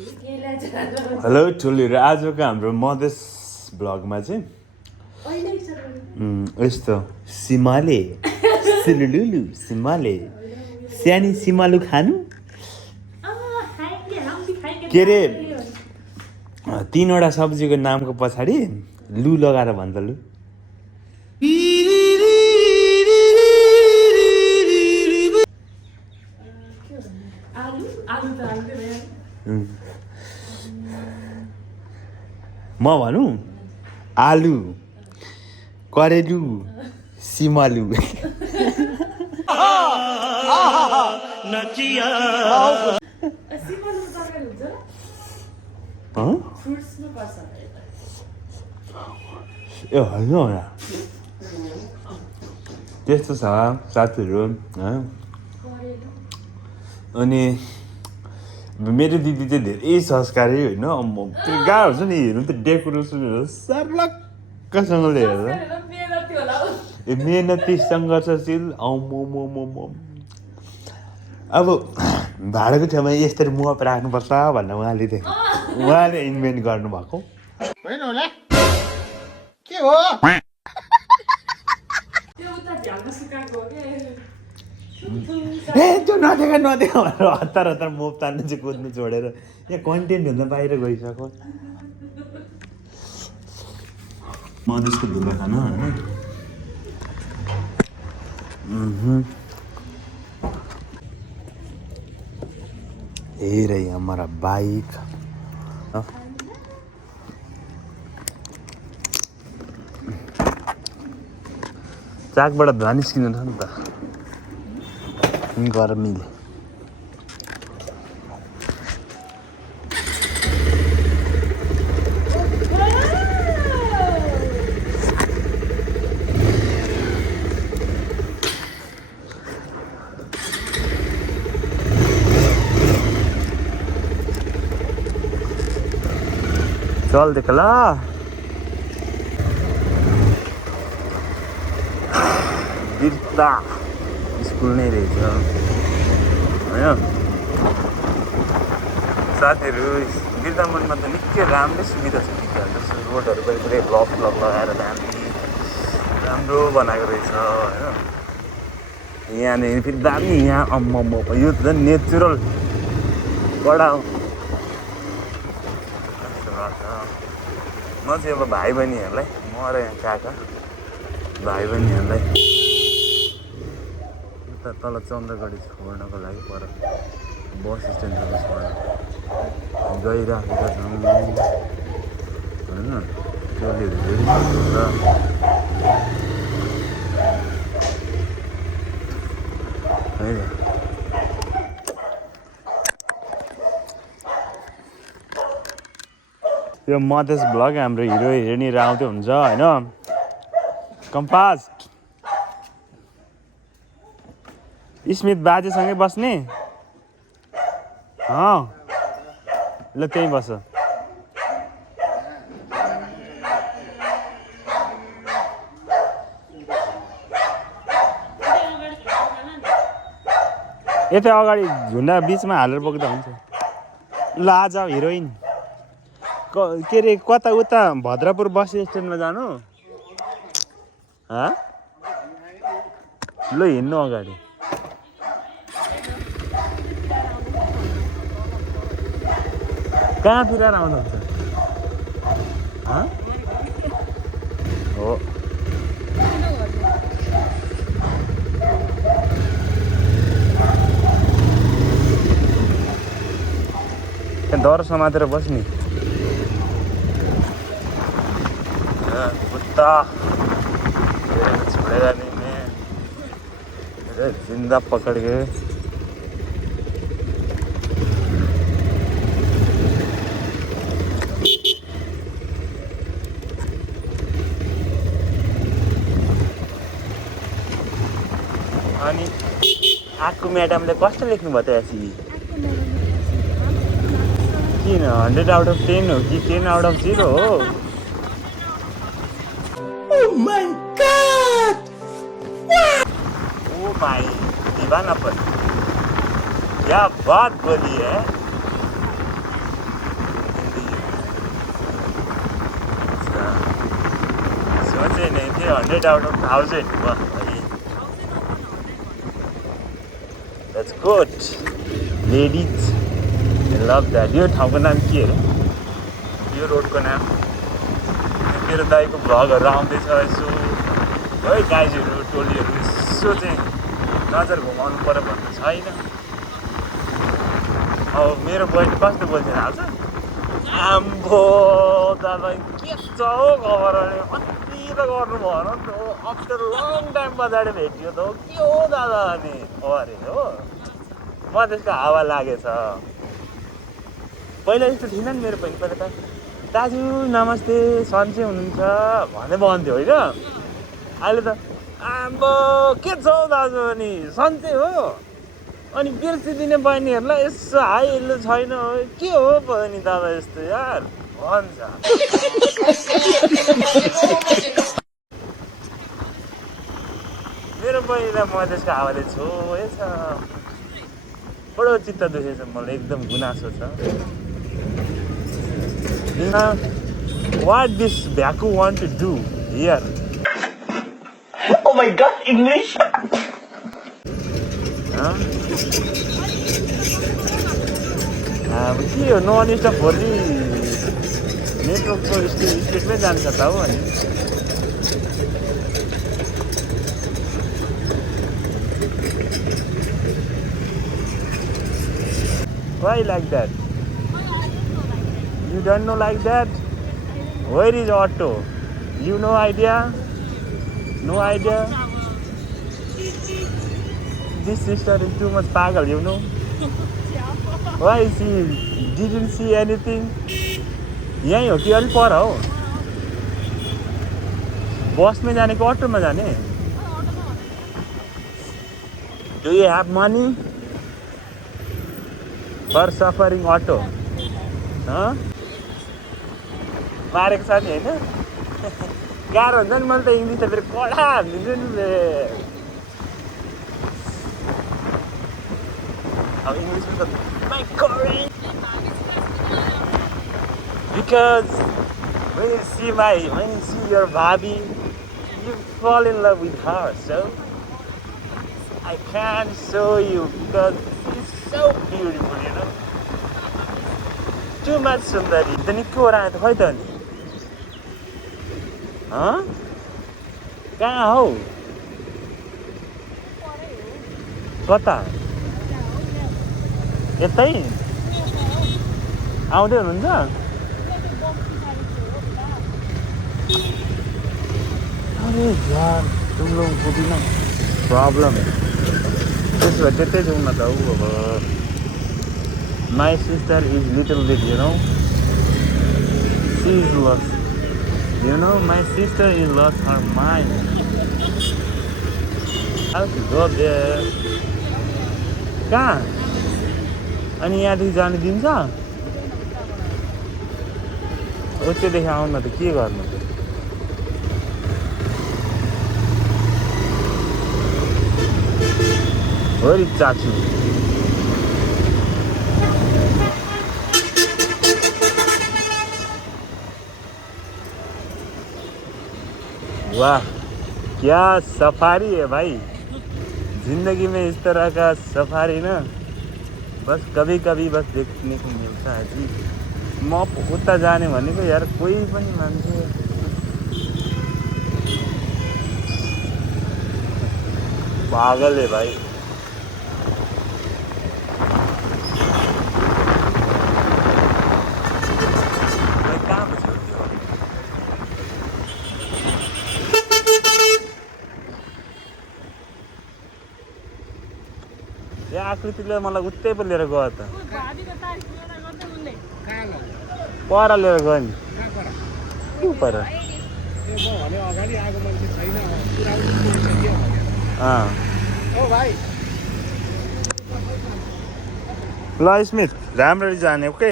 Hello ठुलीहरू, आजको हाम्रो मधेस ब्लगमा चाहिँ यस्तो सिमाले सिलुलुलु सिमाले सानी सिमालु खानु के अरे 3वटा सब्जीको नामको पछाडि लु लगाएर भन्छ लु म भनौँ आलु करेलु सिमालु ए होइन होला त्यस्तो छ साथीहरू अनि मेरो दिदी चाहिँ धेरै संस्कारी होइन त्यो गाह्रो हुन्छ नि हेर्नु त डेकोरेसनहरू सर्लक्कसँगले हेरेर मेहनती सङ्घर्षशील अब भाडाको ठाउँमा यसरी मुख राख्नुपर्छ भनेर उहाँले इन्भेन्ट गर्नुभएको होइन होला के हो ए त्यो नदेखा भनेर हतार मोप तान्नु चाहिँ कुद्नु छोडेर यहाँ कन्टेन्ट हेर्न बाहिर गइसक्यो मधेसको धुलो खाना होइन हेर हमारा बाइक चाकबाट धुवा निस्किनु छ नि त गर्मीले चल देख ला बिर्ता स्कुल नै रहेछ होइन साथीहरू बिर्तामनमा त निकै राम्रै सुविधा छ जस्तो रोडहरू पनि पुरै ब्लक लगाएर दामी राम्रो बनाएको रहेछ होइन यहाँनिर फेरि दामी यहाँ अम्म यो त झन् नेचुरल कडा म चाहिँ अब भाइ बहिनीहरूलाई म र यहाँ काका भाइ बहिनीहरूलाई तल चन्द्रगढी छोड्नको लागि पर बस स्ट्यान्डहरू छोड्न गइराखेका छौँ होइन टोलीहरू धेरै छ यो मधेस ब्लग हाम्रो हिरो हिरोइनहरू आउँदै हुन्छ होइन कम्पास स्मित बाजेसँगै बस्ने ल त्यहीँ बस यतै अगाडि झुन्डा बिचमा हालेर बोक्दा हुन्छ ल आज हिरोइन के अरे कता उता भद्रपुर बस स्ट्यान्डमा जानु ल हिँड्नु अगाडि कहाँ फिरेर आउनुहुन्छ हो डर समातेर बस्ने कुत्ता छोडेर नि जिंदा पकड़ गए अनि आक्कु म्याडमले कस्तो लेख्नु भयो त यासी किन 100 आउट अफ 10 हो कि 10 आउट अफ 0 हो Oh my God! ओ भाई दीवाना पर क्या बात बोली है यो चाहिँ नै थियो 100 out of 1000 वाह भाइ that's good ladies I love that यो ठाउँको नाम के अरे यो रोडको नाम मेरो दाइको भ्लगहरू आउँदैछ यसो है गाइजहरू टोलीहरू यसो चाहिँ नजर घुमाउनु पऱ्यो भन्ने छैन अब मेरो बहिनी कस्तो बोल्थेन आज आम्बो दादा के छ हौ खबर कति त गर्नु भन नि त आफ्टर लङ टाइम पछाडि भेटियो त हो के हो दादा अनि अरे हो म त्यसको हावा लागेछ पहिला यस्तो थिएन नि मेरो बहिनी पहिला त दाजु नमस्ते सन्चै हुनुहुन्छ भन्दै भन्थ्यो होइन अहिले त आम्बो के छ हौ दाजु अनि सन्चै हो अनि बिर्सिदिने बहिनीहरूलाई यसो हाई हेल्लो छैन के हो बहिनी दादा यस्तो यार भन्छ मेरो बहिनीलाई म त्यसको हावाले छोएछ बडो चित्त दुखेछ मलाई एकदम गुनासो छ what this Byaku want to do here? Oh my god, English! Huh? के हो नन स्टप 4G नेटवर्कको स्पिडमै जान्छ त हो अनि Why like that? You don't know like that? Where is Otto? You no idea? No idea? This sister is too much pagal, you know? Why she didn't see anything? यही हो कि अलिक पर हो बसमा जाने कि अटोमा जाने Do you have money for suffering auto? मारेको छ नि होइन गाह्रो हुन्छ नि मैले त इङ्ग्लिस त फेरि कडा हालिदिन्छु नि अब इङ्ग्लिसमा त my current because when you see your bhabhi you fall in love with her so I can't show you because she's so beautiful you know too much sundari त निकै ओरा त खै त नि कहाँ हौ कता यतै आउँदै हुनुहुन्छ अरे यार टुङ्लोङ पुगिन प्रब्लम त्यसो भए त्यतै जाउँ न त ऊ अब My sister is little bit, you know. She is lost. You know, my sister is lost her mind. How to go there? कहाँ? अनि यहाँदेखि जानु दिन्छ? उत्योदेखि आउन त के गर्नु? हो रि चाचु वाह क्या सफारी है भाई जिंदगी में इस तरह का सफारी ना बस कभी कभी बस देखने को मिलता है जी म उता जाने भनेको यार कोही पनि मान्छे पागल है भाई या आकृतिले मलाई उतै पो लिएर गयो त पर लिएर गयो नि पर ल स्मिथ राम्ररी जाने ओके